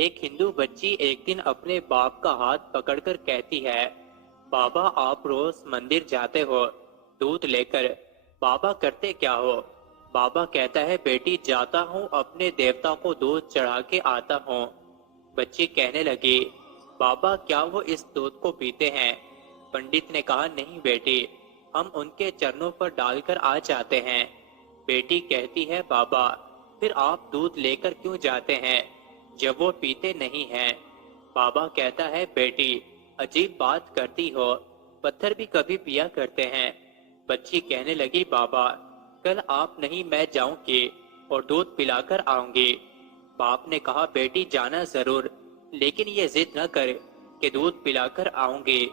ایک ہندو بچی ایک دن اپنے باپ کا ہاتھ پکڑ کر کہتی ہے، بابا آپ روز مندر جاتے ہو دودھ لے کر، بابا کرتے کیا ہو؟ بابا کہتا ہے، بیٹی جاتا ہوں اپنے دیوتا کو دودھ چڑھا کے آتا ہوں۔ بچی کہنے لگی، بابا کیا وہ اس دودھ کو پیتے ہیں؟ پنڈت نے کہا، نہیں بیٹی، ہم ان کے چرنوں پر ڈال کر آ جاتے ہیں۔ بیٹی کہتی ہے، بابا پھر آپ دودھ لے کر کیوں جاتے ہیں جب وہ پیتے نہیں ہیں؟ بابا کہتا ہے، بیٹی عجیب بات کرتی ہو، پتھر بھی کبھی پیا کرتے ہیں۔ بچی کہنے لگی، بابا کل آپ نہیں میں جاؤں گی اور دودھ پلا کر آؤں گی۔ باپ نے کہا، بیٹی جانا ضرور، لیکن یہ ضد نہ کر کہ دودھ پلا کر آؤں گی۔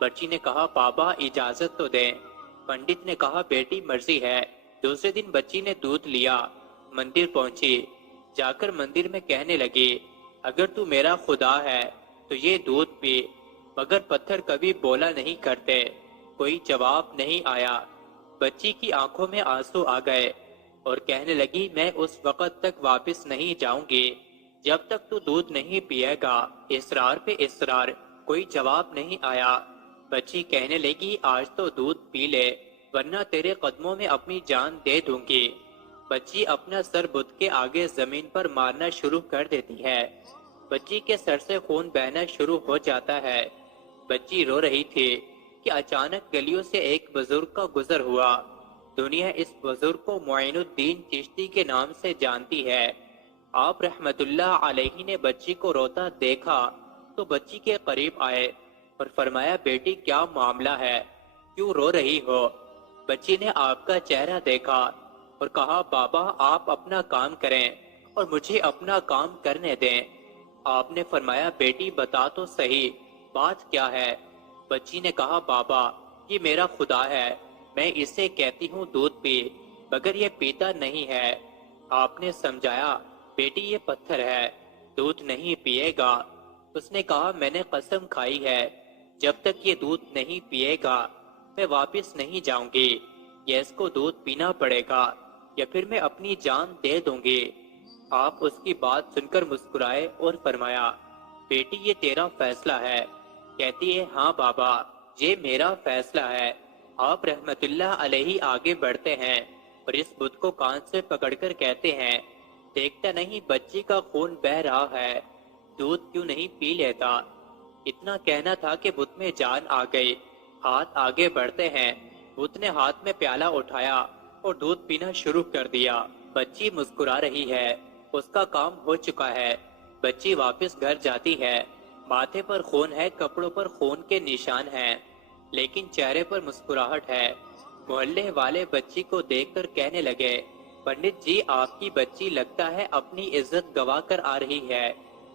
بچی نے کہا، بابا اجازت تو دیں۔ پنڈت نے کہا، بیٹی مرضی ہے۔ دوسرے دن بچی نے دودھ لیا، مندر پہنچی، جا کر مندر میں کہنے لگی، اگر تو میرا خدا ہے تو یہ دودھ پی۔ مگر پتھر کبھی بولا نہیں کرتے، کوئی جواب نہیں آیا۔ بچی کی آنکھوں میں آنسو آ گئے اور کہنے لگی، میں اس وقت تک واپس نہیں جاؤں گی جب تک تو دودھ نہیں پیے گا۔ اصرار پہ اصرار، کوئی جواب نہیں آیا۔ بچی کہنے لگی، آج تو دودھ پی لے ورنہ تیرے قدموں میں اپنی جان دے دوں گی۔ بچی اپنا سر بت کے آگے زمین پر مارنا شروع کر دیتی ہے۔ بچی کے سر سے خون بہنا شروع ہو جاتا ہے۔ بچی رو رہی تھی کہ اچانک گلیوں سے ایک بزرگ کا گزر ہوا۔ دنیا اس بزرگ کو معین الدین چشتی کے نام سے جانتی ہے۔ آپ رحمت اللہ علیہ نے بچی کو روتا دیکھا تو بچی کے قریب آئے اور فرمایا، بیٹی کیا معاملہ ہے، کیوں رو رہی ہو؟ بچی نے آپ کا چہرہ دیکھا اور کہا، بابا آپ اپنا کام کریں اور مجھے اپنا کام کرنے دیں۔ آپ نے فرمایا، بیٹی بتا تو صحیح بات کیا ہے؟ بچی نے کہا، بابا یہ میرا خدا ہے، میں اسے کہتی ہوں دودھ پی، مگر یہ پیتا نہیں ہے۔ آپ نے سمجھایا، بیٹی یہ پتھر ہے، دودھ نہیں پیے گا۔ اس نے کہا، میں نے قسم کھائی ہے، جب تک یہ دودھ نہیں پیے گا میں واپس نہیں جاؤں گی۔ یا اس کو دودھ پینا پڑے گا یا پھر میں اپنی جان دے دوں گی۔ آپ اس کی بات سن کر مسکرائے اور فرمایا، بیٹی یہ تیرا فیصلہ ہے۔ کہتی ہے، ہاں بابا یہ میرا فیصلہ ہے۔ آپ رحمت اللہ علیہ آگے بڑھتے ہیں اور اس بت کو کان سے پکڑ کر کہتے ہیں، دیکھتا نہیں بچی کا خون بہ رہا ہے، دودھ کیوں نہیں پی لیتا؟ اتنا کہنا تھا کہ بت میں جان آ گئی۔ ہاتھ آگے بڑھتے ہیں، بت نے ہاتھ میں پیالہ اٹھایا اور دودھ پینا شروع کر دیا۔ بچی مسکرا رہی ہے، اس کا کام ہو چکا ہے۔ بچی واپس گھر جاتی ہے، ماتھے پر خون ہے، کپڑوں پر خون کے نشان ہیں، لیکن چہرے پر مسکراہٹ ہے۔ محلے والے بچی کو دیکھ کر کہنے لگے، پنڈت جی آپ کی بچی لگتا ہے اپنی عزت گوا کر آ رہی ہے،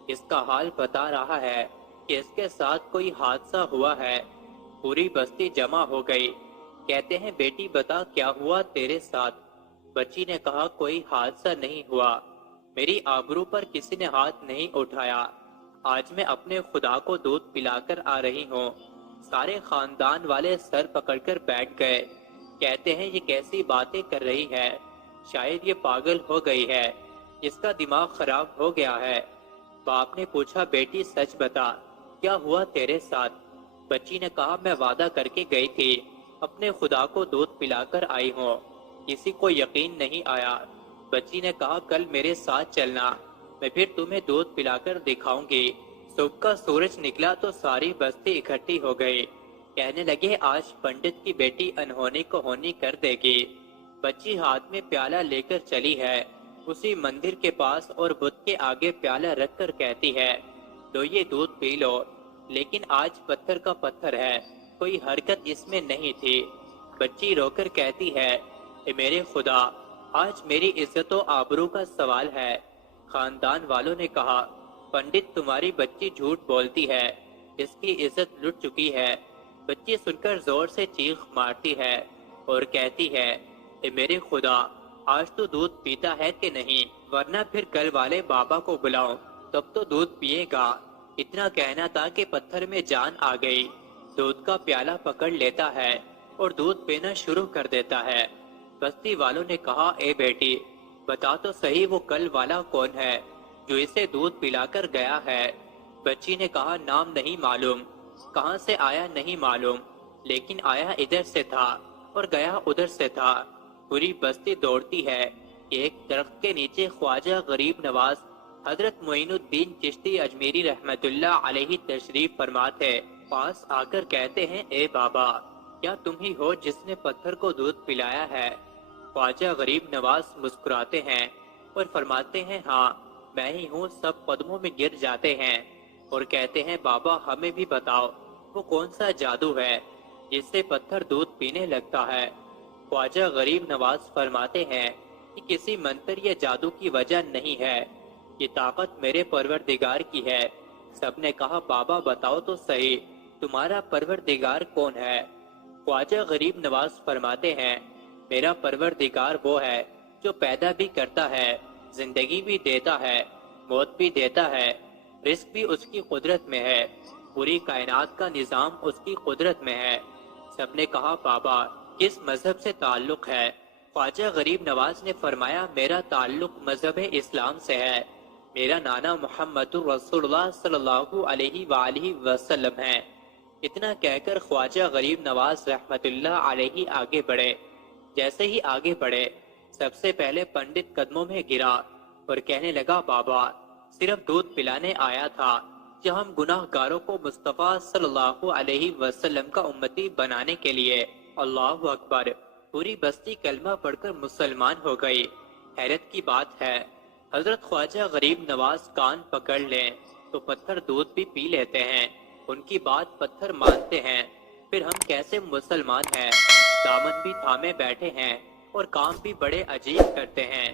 اس کا حال بتا رہا ہے کہ اس کے ساتھ کوئی حادثہ ہوا ہے۔ پوری بستی جمع ہو گئی، کہتے ہیں، بیٹی بتا کیا ہوا تیرے ساتھ؟ بچی نے کہا، کوئی حادثہ نہیں ہوا، میری آبرو پر کسی نے ہاتھ نہیں اٹھایا، آج میں اپنے خدا کو دودھ پلا کر آ رہی ہوں۔ سارے خاندان والے سر پکڑ کر بیٹھ گئے، کہتے ہیں، یہ کیسی باتیں کر رہی ہے، شاید یہ پاگل ہو گئی ہے، اس کا دماغ خراب ہو گیا ہے۔ باپ نے پوچھا، بیٹی سچ بتا کیا ہوا تیرے ساتھ؟ بچی نے کہا، میں وعدہ کر کے گئی تھی اپنے خدا کو دودھ پلا کر آئی ہوں، کسی کو یقین نہیں آیا۔ بچی نے کہا، کل میرے ساتھ چلنا، میں پھر تمہیں دودھ پلا کر دکھاؤں گی۔ صبح کا سورج نکلا تو ساری بستی اکٹھی ہو گئی، کہنے لگے، آج پنڈت کی بیٹی انہونی کو ہونی کر دے گی۔ بچی ہاتھ میں پیالہ لے کر چلی ہے، اسی مندر کے پاس اور بت کے آگے پیالہ رکھ کر کہتی ہے، لو یہ دودھ پی لو۔ لیکن آج پتھر کا پتھر ہے، کوئی حرکت اس میں نہیں تھی۔ بچی رو کر کہتی ہے، اے میرے خدا، آج میری عزت و آبرو کا سوال ہے۔ خاندان والوں نے کہا، پنڈت تمہاری بچی جھوٹ بولتی ہے، اس کی عزت لٹ چکی ہے۔ بچی سن کر زور سے چیخ مارتی ہے اور کہتی ہے، اے میرے خدا، آج تو دودھ پیتا ہے کہ نہیں، ورنہ پھر کل والے بابا کو بلاؤ تب تو دودھ پیے گا۔ اتنا کہنا تھا کہ پتھر میں جان آ گئی، دودھ کا پیالہ پکڑ لیتا ہے اور دودھ پینا شروع کر دیتا ہے۔ بستی والوں نے کہا، اے بیٹی بتا تو صحیح وہ کل والا کون ہے؟ جو اسے دودھ پلا کر گیا ہے۔ بچی نے کہا نام نہیں معلوم، کہاں سے آیا نہیں معلوم، لیکن آیا ادھر سے تھا اور گیا ادھر سے تھا۔ پوری بستی دوڑتی ہے کہ ایک درخت کے نیچے خواجہ غریب نواز حضرت معین الدین چشتی اجمیری رحمت اللہ علیہ تشریف فرما تھے۔ پاس آ کر کہتے ہیں اے بابا، کیا تم ہی ہو جس نے پتھر کو دودھ پلایا ہے؟ خواجہ غریب نواز مسکراتے ہیں اور فرماتے ہیں ہاں میں ہی ہوں۔ سب قدموں میں گر جاتے ہیں اور کہتے ہیں بابا ہمیں بھی بتاؤ وہ کون سا جادو ہے جس سے پتھر دودھ پینے لگتا ہے؟ خواجہ غریب نواز فرماتے ہیں کہ کسی منتر یا جادو کی وجہ نہیں ہے، یہ طاقت میرے پروردگار کی ہے۔ سب نے کہا بابا بتاؤ تو صحیح، تمہارا پروردگار کون ہے؟ خواجہ غریب نواز فرماتے ہیں میرا پروردگار وہ ہے جو پیدا بھی کرتا ہے، زندگی بھی دیتا ہے، موت بھی دیتا ہے، رزق بھی اس کی قدرت میں ہے، پوری کائنات کا نظام اس کی قدرت میں ہے۔ سب نے کہا بابا کس مذہب سے تعلق ہے؟ خواجہ غریب نواز نے فرمایا میرا تعلق مذہب اسلام سے ہے، میرا نانا محمد رسول اللہ صلی اللہ علیہ وآلہ وسلم ہے۔ اتنا کہہ کر خواجہ غریب نواز رحمت اللہ علیہ آگے بڑھے۔ جیسے ہی آگے بڑھے سب سے پہلے پنڈت قدموں میں گرا اور کہنے لگا بابا صرف دودھ پلانے آیا تھا، جب ہم گناہ گاروں کو مصطفیٰ صلی اللہ علیہ وسلم کا امتی بنانے کے لیے۔ اللہ اکبر! پوری بستی کلمہ پڑھ کر مسلمان ہو گئی۔ حیرت کی بات ہے حضرت خواجہ غریب نواز کان پکڑ لیں تو پتھر دودھ بھی پی لیتے ہیں، ان کی بات پتھر مانتے ہیں، پھر ہم کیسے مسلمان ہیں؟ دامن بھی تھامے بیٹھے ہیں اور کام بھی بڑے عجیب کرتے ہیں۔